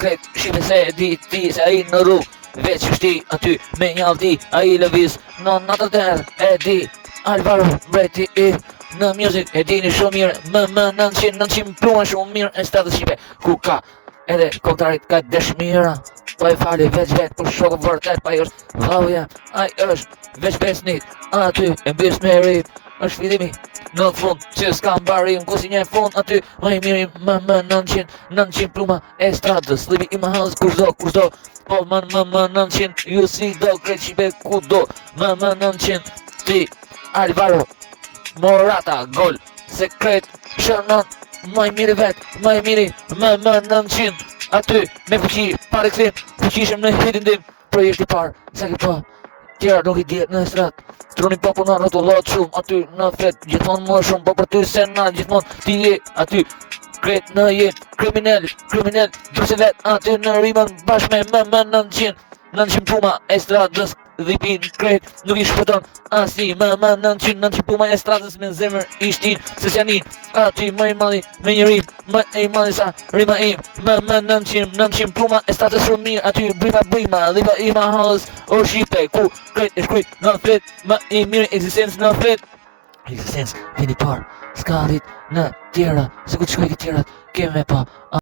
Kret shipe se e di ti se ai në rrug veç shti aty me një alti ai lëviz në natën e di Alvaro mbreti i në music e dini shumë mirë më 900 pluma shumë mirë e stratës shipe ku ka edhe koktarit ka dëshmira po e fali veç vet për shokë vërtet pa i është vllauja ai është veç besnit aty e mbis me rrit është fillimi në fund që s'ka mbarim ku si një fund aty më i miri më 900 pluma e stratës libi i mahallës kushdo po më 900 ju si do kret shipe ku do më 900 ti Alvaro Morata gol sekret shënon më i miri vet më i miri më 900 aty me fuqi pa rikthim fuqishëm në hitin tim projekti i parë sa ke po tjera nuk i dihet në strat truni po punon rrotullot shumë aty në fet gjithmonë më shumë po për ty se na gjithmonë ti je aty kret në jet kriminal përse vet aty në rimën bashkë me më 900 pluma e stratës dhipin kret nuk i shpëton asi më 900 pluma e stratës me zemër i shtin se s'janin aty më i madhi me një rim më i madhi sa rima im më 900 pluma e stratës shumë mirë aty brima liba i mahallës o shipe ku kret e shkujt në flet më i mirë eksistencë në flet eksistencë vini parë s'ka arrit në tjera se ku të shkoj këtë tjerat keme pa